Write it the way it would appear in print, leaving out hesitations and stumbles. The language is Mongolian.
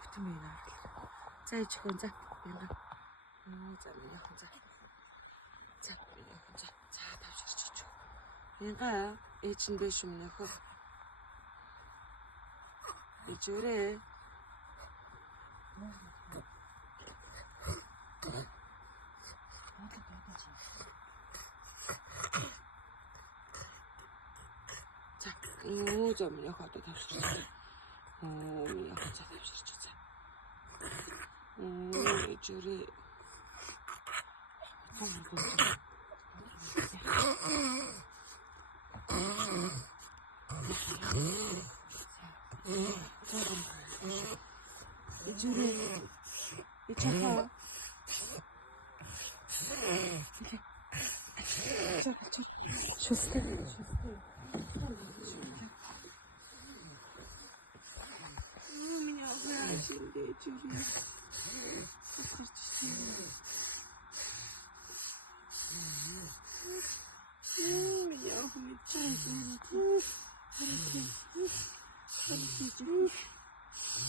Бүтэн байна. За ичхэн за. Яна. За яхан за. За яхан за. За тавчирч ич. Яга ээжиндээ шүмнөхөх. Ичүрээ. 자, 좀 여기다 тавчирч. яхан за тавчирч за. ичүрээ. ичүрээ. ичаха. Шустай. Меня обращили, ичүрээ. Меня умечает.